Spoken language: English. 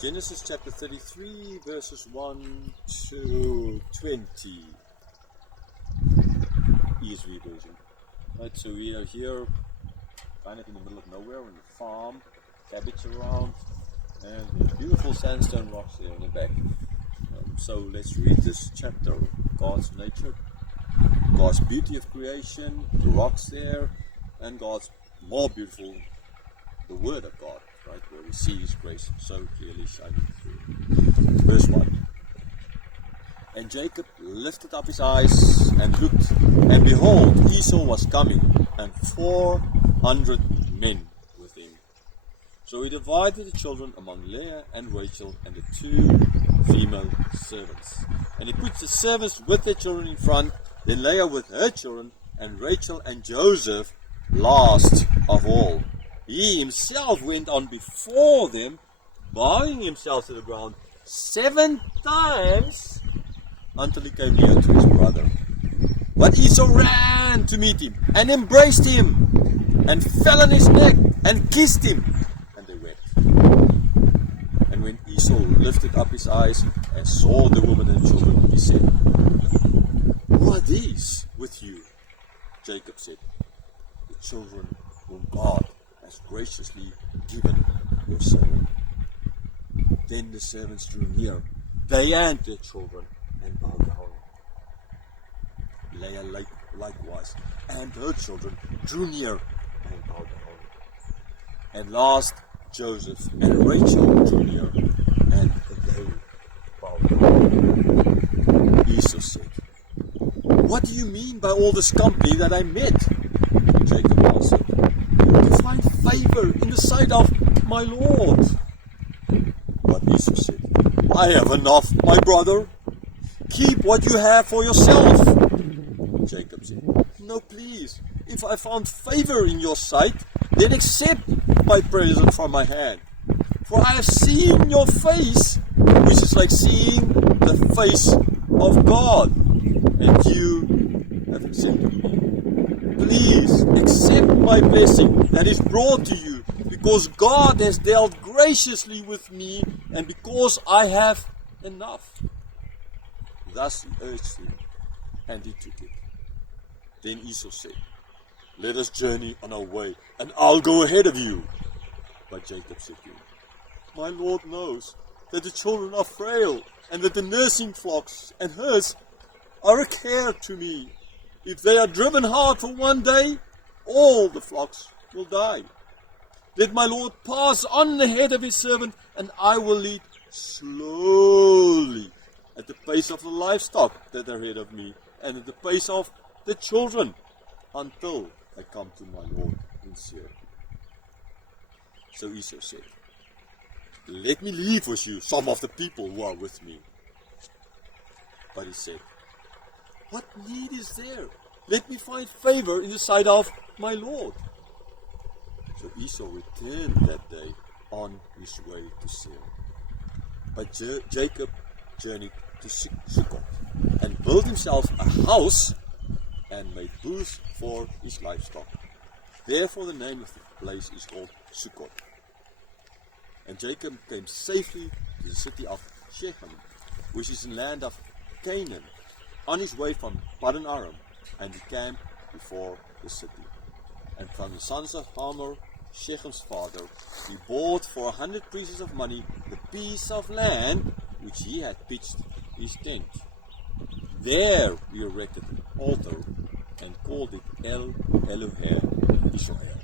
Genesis chapter 33 verses 1 to 20. ESV version. Right, so we are here kind of in the middle of nowhere on a farm, cabbage around, and beautiful sandstone rocks there in the back. So let's read this chapter. God's nature, God's beauty of creation, the rocks there, and God's more beautiful, the Word of God, right, where we see His grace so clearly shining through. Verse 1. And Jacob lifted up his eyes and looked, and behold, Esau was coming, and 400 men with him. So he divided the children among Leah and Rachel and the 2 female servants. And he put the servants with their children in front, then Leah with her children, and Rachel and Joseph last of all. He himself went on before them, bowing himself to the ground 7 times until he came near to his brother. But Esau ran to meet him and embraced him and fell on his neck and kissed him, and they wept. And when Esau lifted up his eyes and saw the woman and children, he said, "Who are these with you?" Jacob said, "The children whom God has graciously given your servant." Then the servants drew near, they and their children, and bowed down. Leah likewise and her children drew near and bowed down. And last Joseph and Rachel drew near, and they bowed down. Esau said, "What do you mean by all this company that I met?" Jacob answered, "To find favor in the sight of my Lord." But Esau said, "I have enough, my brother. Keep what you have for yourself." Jacob said, "No, please. If I found favor in your sight, then accept my present from my hand. For I have seen your face, which is like seeing the face of God, and you have accepted me. Please accept my blessing that is brought to you, because God has dealt graciously with me, and because I have enough." Thus he urged him, and he took it. Then Esau said, "Let us journey on our way, and I'll go ahead of you." But Jacob said to him, "My Lord knows that the children are frail, and that the nursing flocks and herds are a care to me. If they are driven hard for one day, all the flocks will die. Let my Lord pass on ahead of his servant, and I will lead slowly at the pace of the livestock that are ahead of me, and at the pace of the children, until I come to my Lord in Seir." So Esau said, "Let me leave with you some of the people who are with me." But he said, "What need is there? Let me find favor in the sight of my Lord." So Esau returned that day on his way to Seir. But Jacob journeyed to Sukkot and built himself a house and made booths for his livestock. Therefore the name of the place is called Sukkot. And Jacob came safely to the city of Shechem, which is in the land of Canaan, on his way from Paddan Aram, and he camped before the city. And from the sons of Hamor, Shechem's father, he bought for 100 pieces of money the piece of land which he had pitched his tent. There he erected an altar and called it El Elohe Israel.